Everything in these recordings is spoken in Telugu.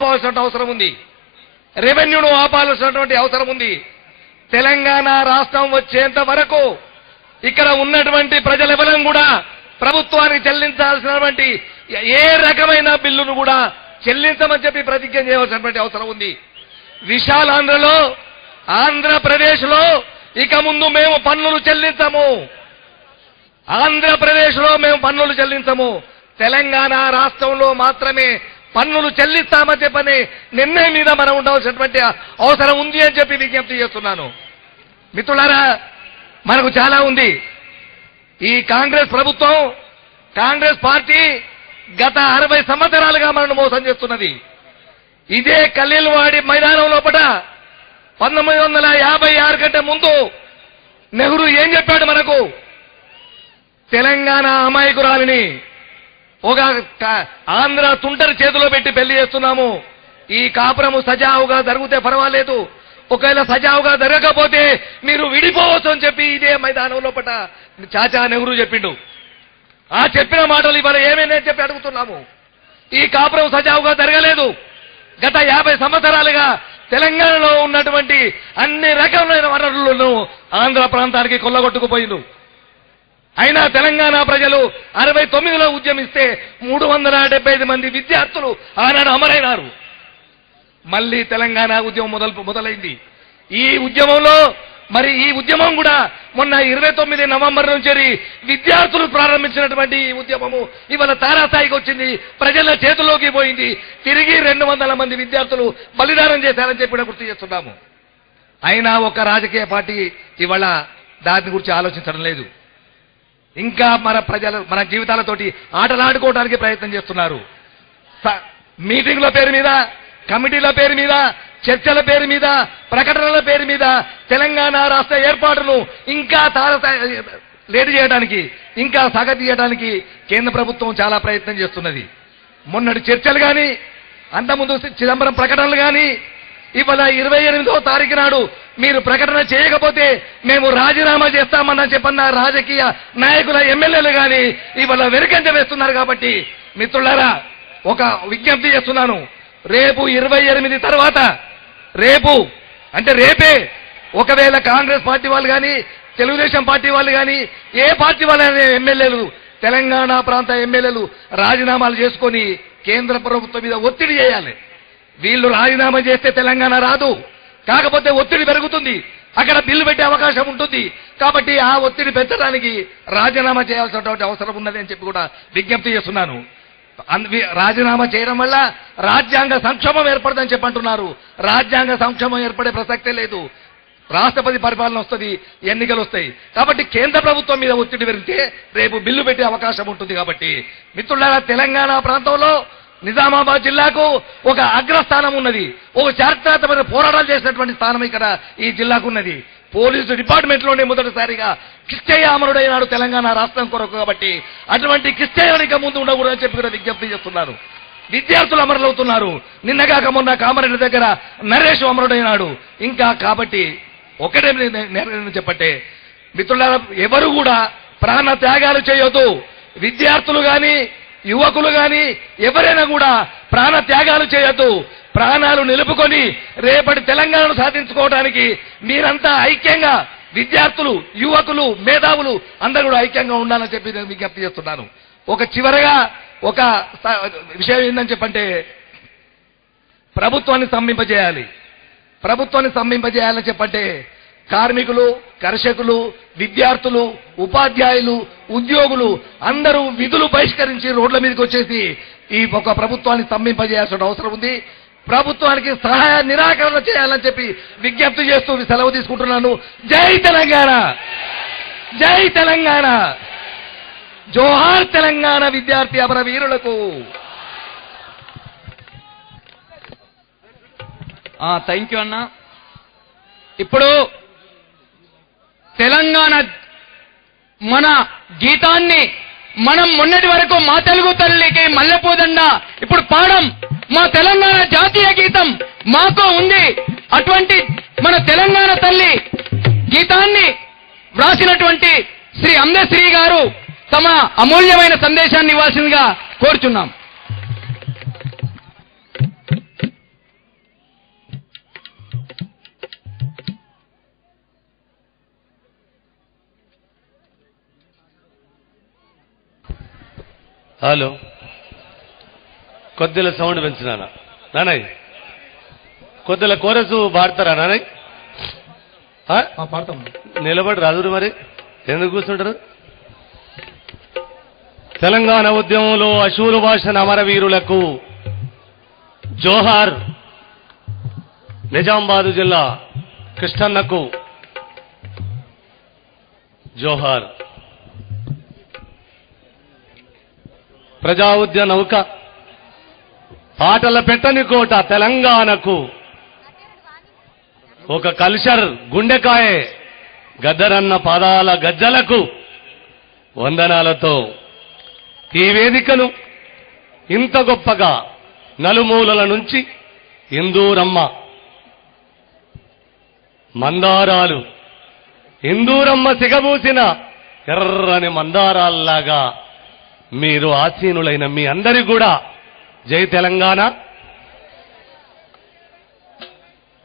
ఆపాల్సిన అవసరం ఉంది, రెవెన్యూను ఆపాల్సినటువంటి అవసరం ఉంది. తెలంగాణ రాష్ట్రం వచ్చేంత వరకు ఇక్కడ ఉన్నటువంటి ప్రజలెవరం కూడా ప్రభుత్వానికి చెల్లించాల్సినటువంటి ఏ రకమైన బిల్లును కూడా చెల్లించమని చెప్పి ప్రతిజ్ఞ చేయవలసినటువంటి అవసరం ఉంది. విశాలాంధ్రలో, ఆంధ్రప్రదేశ్లో ఇక ముందు మేము పన్నులు చెల్లించము. ఆంధ్రప్రదేశ్లో మేము పన్నులు చెల్లించము. తెలంగాణ రాష్ట్రంలో మాత్రమే పన్నులు చెల్లిస్తామని చెప్పని నిర్ణయం మీద మనం ఉండవలసినటువంటి అవసరం ఉంది అని చెప్పి విజ్ఞప్తి చేస్తున్నాను. మిత్రులారా, మనకు చాలా ఉంది. ఈ కాంగ్రెస్ ప్రభుత్వం, కాంగ్రెస్ పార్టీ గత 60 సంవత్సరాలుగా మనల్ని మోసం చేస్తున్నది. ఇదే కలీల్వాడి మైదానం లోపల 1956 కంటే ముందు నెహ్రూ ఏం చెప్పాడు మనకు? తెలంగాణ అమాయకురాలిని ఒక ఆంధ్ర తుంటరి చేతిలో పెట్టి పెళ్లి చేస్తున్నాము. ఈ కాపురము సజావుగా జరిగితే పర్వాలేదు, ఒకవేళ సజావుగా జరగకపోతే మీరు విడిపోవచ్చు అని చెప్పి ఇదే మైదానం లోపల చాచా నెహ్రూ చెప్పిండు. ఆ చెప్పిన మాటలు ఇవాళ ఏమైనా చెప్పి అడుగుతున్నాము. ఈ కాపురం సజావుగా జరగలేదు. గత 50 సంవత్సరాలుగా తెలంగాణలో ఉన్నటువంటి అన్ని రకమైన వనరులను ఆంధ్ర ప్రాంతానికి కొల్లగొట్టుకుపోయింది. అయినా తెలంగాణ ప్రజలు 69లో ఉద్యమిస్తే 375 మంది విద్యార్థులు ఆనాడు అమరైనారు. మళ్ళీ తెలంగాణ ఉద్యమం మొదలైంది. ఈ ఉద్యమంలో మరి ఈ ఉద్యమం కూడా మొన్న 29 నవంబర్ నుంచి విద్యార్థులు ప్రారంభించినటువంటి ఈ ఉద్యమము ఇవాళ తారాస్థాయికి వచ్చింది, ప్రజల చేతుల్లోకి పోయింది. తిరిగి 200 మంది విద్యార్థులు బలిదానం చేశారని చెప్పి గుర్తు చేస్తున్నాము. అయినా ఒక రాజకీయ పార్టీ ఇవాళ దాని గురించి ఆలోచించడం లేదు. ఇంకా మన జీవితాలతోటి ఆటలాడుకోవడానికి ప్రయత్నం చేస్తున్నారు. మీటింగ్ల పేరు మీద, కమిటీల పేరు మీద, చర్చల పేరు మీద, ప్రకటనల పేరు మీద తెలంగాణ రాష్ట్ర ఏర్పాటును ఇంకా లేటు చేయడానికి, ఇంకా సాగతి చేయడానికి కేంద్ర ప్రభుత్వం చాలా ప్రయత్నం చేస్తున్నది. మొన్నటి చర్చలు కానీ, అంతకుముందు చిదంబరం ప్రకటనలు కానీ, ఇవాళ 28వ తారీఖు నాడు మీరు ప్రకటన చేయకపోతే మేము రాజీనామా చేస్తామన్న చెప్పన్న రాజకీయ నాయకుల ఎమ్మెల్యేలు కానీ ఇవాళ వెనుకంజ వేస్తున్నారు. కాబట్టి మిత్రులారా, ఒక విజ్ఞప్తి చేస్తున్నాను. రేపు 28 తర్వాత, రేపు అంటే రేపే ఒకవేళ కాంగ్రెస్ పార్టీ వాళ్ళు కానీ, తెలుగుదేశం పార్టీ వాళ్ళు కానీ, ఏ పార్టీ వాళ్ళైనా ఎమ్మెల్యేలు, తెలంగాణ ప్రాంత ఎమ్మెల్యేలు రాజీనామాలు చేసుకొని కేంద్ర ప్రభుత్వం మీద ఒత్తిడి చేయాలి. వీళ్ళు రాజీనామా చేస్తే తెలంగాణ రాదు, కాకపోతే ఒత్తిడి పెరుగుతుంది, అక్కడ బిల్లు పెట్టే అవకాశం ఉంటుంది. కాబట్టి ఆ ఒత్తిడి పెంచడానికి రాజీనామా చేయాల్సినటువంటి అవసరం ఉన్నది అని చెప్పి కూడా విజ్ఞప్తి చేస్తున్నాను. రాజీనామా చేయడం వల్ల రాజ్యాంగ సంక్షోభం ఏర్పడదని చెప్పంటున్నారు. రాజ్యాంగ సంక్షోభం ఏర్పడే ప్రసక్తే లేదు. రాష్ట్రపతి పరిపాలన వస్తుంది, ఎన్నికలు వస్తాయి. కాబట్టి కేంద్ర ప్రభుత్వం మీద ఒత్తిడి పెరిగితే రేపు బిల్లు పెట్టే అవకాశం ఉంటుంది. కాబట్టి మిత్రులారా, తెలంగాణ ప్రాంతంలో నిజామాబాద్ జిల్లాకు ఒక అగ్రస్థానం ఉన్నది. ఒక చారిత్రాత్మక పోరాటాలు చేసినటువంటి స్థానం ఇక్కడ ఈ జిల్లాకు ఉన్నది. పోలీసు డిపార్ట్మెంట్ లోనే మొదటిసారిగా కిష్టయ్య అమరుడైనాడు తెలంగాణ రాష్ట్రం కొరకు. కాబట్టి అటువంటి కిష్టయ్యనిక ముందు ఉండకూడదని చెప్పి కూడా విజ్ఞప్తి చేస్తున్నారు. విద్యార్థులు అమరులవుతున్నారు. నిన్నగాక మొన్న కామారెడ్డి దగ్గర నరేష్ అమరుడైనాడు. ఇంకా కాబట్టి ఒకటే చెప్పంటే మిత్రులారా, ఎవరు కూడా ప్రాణ త్యాగాలు చేయొద్దు. విద్యార్థులు గాని, యువకులు గాని ఎవరైనా కూడా ప్రాణ త్యాగాలు చేయొద్దు. ప్రాణాలు నిలుపుకొని రేపటి తెలంగాణను సాధించుకోవడానికి మీరంతా ఐక్యంగా, విద్యార్థులు, యువకులు, మేధావులు అందరూ కూడా ఐక్యంగా ఉండాలని చెప్పి నేను విజ్ఞప్తి చేస్తున్నాను. చివరగా ఒక విషయం ఏందని చెప్పంటే, ప్రభుత్వాన్ని స్తంభింపజేయాలి. ప్రభుత్వాన్ని స్తంభింపజేయాలని చెప్పంటే కార్మికులు, కర్షకులు, విద్యార్థులు, ఉపాధ్యాయులు, ఉద్యోగులు అందరూ విధులు బహిష్కరించి రోడ్ల మీదకి వచ్చేసి ఈ ఒక ప్రభుత్వాన్ని స్తంభింపజేయాల్సిన అవసరం ఉంది. ప్రభుత్వానికి సహాయ నిరాకరణ చేయాలని చెప్పి విజ్ఞప్తి చేస్తూ సెలవు తీసుకుంటున్నాను. జై తెలంగాణ, జై తెలంగాణ, జోహార్ తెలంగాణ విద్యార్థి అమరవీరులకు. థ్యాంక్ యూ అన్న. ఇప్పుడు తెలంగాణ మన గీతాన్ని మనం మొన్నటి వరకు మా తెలుగు తల్లికి మల్లెపూదండ, ఇప్పుడు పాడం మా తెలంగాణ జాతీయ గీతం మాకు ఉంది. అటువంటి మన తెలంగాణ తల్లి గీతాన్ని వ్రాసినటువంటి శ్రీ అందశ్రీ గారు తమ అమూల్యమైన సందేశాన్ని ఇవ్వాల్సిందిగా కోరుచున్నాం. హలో కొద్దిగా సౌండ్ పెంచినానా నానయ్ కొద్దిగా కోరసు పాడతారా నానయ్ నిలబడి రాదురు మరి ఎందుకు కూర్చుంటారు తెలంగాణ ఉద్యమంలో అశూరు భాష అమరవీరులకు జోహార్ నిజామాబాద్ జిల్లా కృష్ణన్నకు జోహార్ ప్రజా ఉద్యమ నౌక పాటల పెట్టని కోట తెలంగాణకు ఒక కల్చర్ గుండెకాయ గద్దరన్న పాదాల గజ్జలకు వందనాలతో ఈ వేదికను ఇంత గొప్పగా నలుమూలల నుంచి ఇందూరమ్మ మందారాలు ఇందూరమ్మ సిగబూసిన ఎర్రని మందారాల్లాగా మీరు ఆసీనులైన మీ అందరి కూడా జై తెలంగాణ.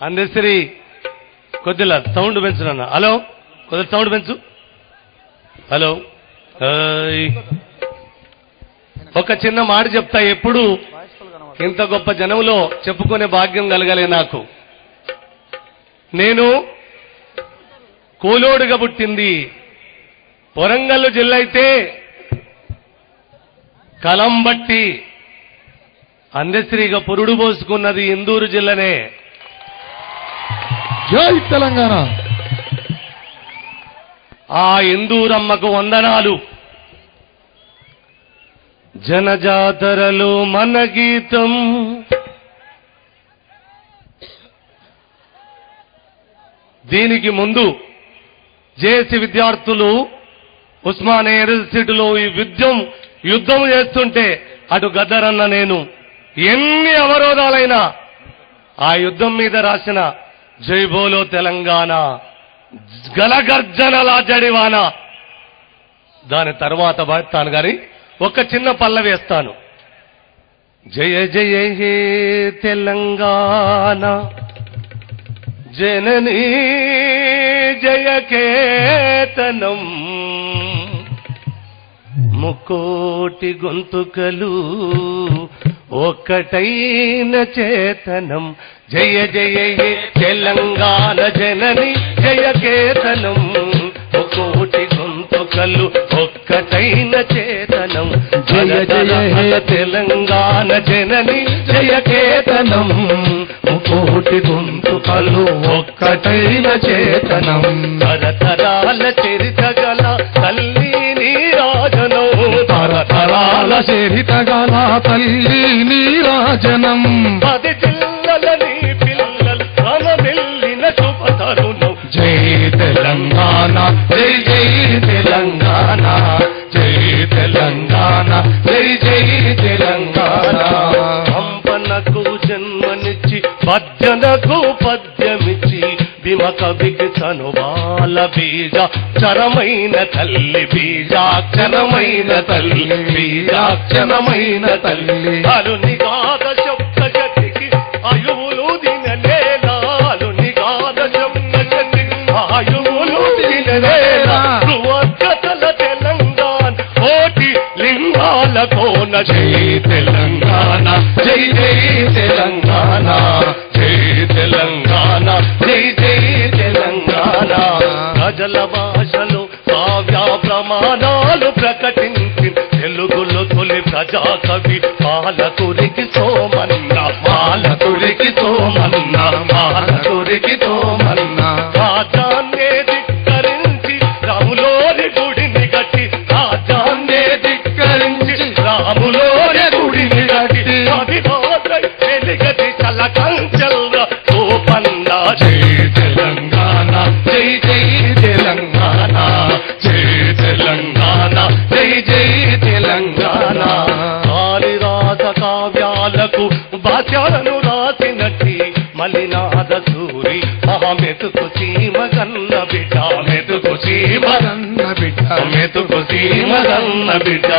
అందశ్రీ కొద్దిగా సౌండ్ పెంచునన్న. హలో కొద్దిగా సౌండ్ పెంచు. హలో ఒక చిన్న మాట చెప్తా. ఎప్పుడు ఇంత గొప్ప జనంలో చెప్పుకునే భాగ్యం కలగలే నాకు. నేను కోలోడుగా పుట్టింది వరంగల్ జిల్లా అయితే కలంబట్టి అందశ్రీగా పురుడు పోసుకున్నది ఇందూరు జిల్లనే. జై తెలంగాణ. ఆ ఇందూరమ్మకు వందనాలు. జనజాతరలో మన గీతం దీనికి ముందు జేఏసీ విద్యార్థులు ఉస్మానియా యూనివర్సిటీలో ఈ యుద్ధం చేస్తుంటే అటు గద్దరన్న నేను ఎన్ని అవరోధాలైనా ఆ యుద్ధం మీద రాసిన జై బోలో తెలంగాణ గలగర్జనల జడివాన దాని తర్వాత పాడతాను గాని ఒక చిన్న పల్లవి వేస్తాను. జయ జయ హే తెలంగాణ జననీ జయ కేతనం ముకోటి గొంతుకలు ఒక్కటైన చేతనం. జయ జయ హే తెలంగాణ జనని జయ కేతనం ముకోటి గొంతుకలు ఒక్కటైన చేతనం. జయ జయ హే తెలంగాణ జనని జయ కేతనం ముకోటి గొంతుకలు ఒక్కటైన చేతనం. తరతరాల చరిత గల తల్లి నీరాజనం తరతరాల చరిత గల తల్లి నీరాజనం. 10 జిల్లలని పిల్లలు రమమెల్లిన శుభతరుణం. జై తెలంగాణ జై జై తెలంగాణ జై తెలంగాణ జై జై తెలంగాణ. కంపనకు జన్మనిచ్చి పద్యనకు పద్యమిచ్చి విమ కవికి చనువాల బీజాక్షరమైన తల్లి బీజాక్షరమైన తల్లి బీజాక్షరమైన తల్లి. అరుని గాథ శబ్ద శక్తికి ఆయువులు దినలేలా అరుని గాథ శబ్ద శక్తికి ఆయువులు దినలేలా. ధ్రువకథల తెలంగాణ కోటి లింగాల కోన. జై తెలంగాణ జై జై తెలంగాణ జై తెలంగాణ జై జై తెలంగాణ. ప్రజల భాషలో కావ్య ప్రమాణాలు ప్రకటించి తెలుగులో తొలి ప్రజా కవి పాలకురికి సోమన్న పాలకురికి సోమన్న పాలకురికి సోమన్న. రాజాన్నే ధిక్కరించి రాములోని గుడిని కట్టి రాజాన్నే ధిక్కరించి రాములోని గుడిని కట్టి అభిభాద్రై వెలిగతి చలకంచల్ల గోపన్న. జై తెలంగాణ జై జై తెలంగాణ జై తెలంగాణ జై జై తెలంగాణ. కాళిదాస కావ్యాలకు భాష్యాలను రాసినట్టి మలినాథ సూరి మెతుకు సీమ కన్న బిడ్డ మెతుకు సీమ కన్న బిడ్డ మెతుకు సీమ కన్న బిడ్డ.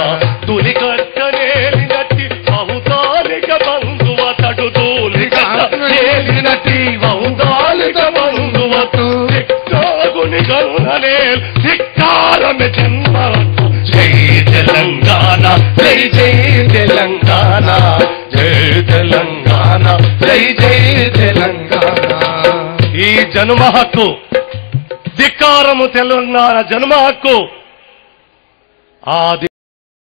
తులి కట్టనేలినట్టి బహుతాలిక బంధువతడు తూలి కట్టనేలినట్టి బహుతాలిక బంధువతు సిక్కాగుని కరుణనే సిక్కారమె జన్మ. జై తెలంగాణ జై జై తెలంగాణ, జై తెలంగాణ, జై జై తెలంగాణ. ఈ జన్మ హక్కు, ధిక్కారము తెలంగాణ జన్మ హక్కు. ఆ